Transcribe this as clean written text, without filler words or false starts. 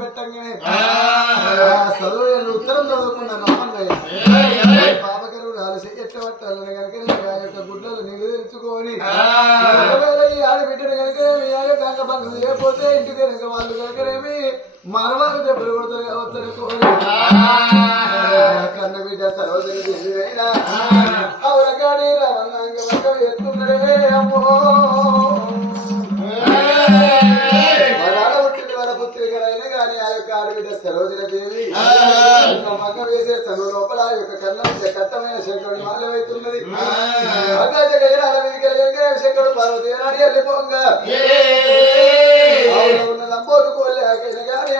పెట్టంగానే చదువు ఉత్తరం చదువుకున్నారు రమ్మన్నయ్య పాపకరు రాలి ఎట్లా పట్టాలని కనుక ఆ యొక్క గుడ్డలు నీళ్ళు తెచ్చుకొని ఒకవేళ ఈ ఆడబిడ్డను కనుక మీ యొక్క బంధం లేకపోతే ఇంటికి కనుక వాళ్ళు కనుకనేమి మరవారు దెబ్బలు కొడతారు కావచ్చు కోరి కన్న బిడ్డ సరోజని తెలివైనా అవునగాడి రవణాంగ బంధం ఎత్తున్నాడే అమ్మో పుత్రికలైనా కానీ ఆ యొక్క ఆడబిడ్డ సరోజన దేవి మగ వేసే చదువు లోపల ఆ యొక్క కన్నం కట్టమైన శంకరుడి మాలవైతున్నది ఆకాశ గగనాల మీదకి శంకరుడు పార్వతి వెళ్ళిపోగా ఉన్న లంబోదు కోలేకైనా కానీ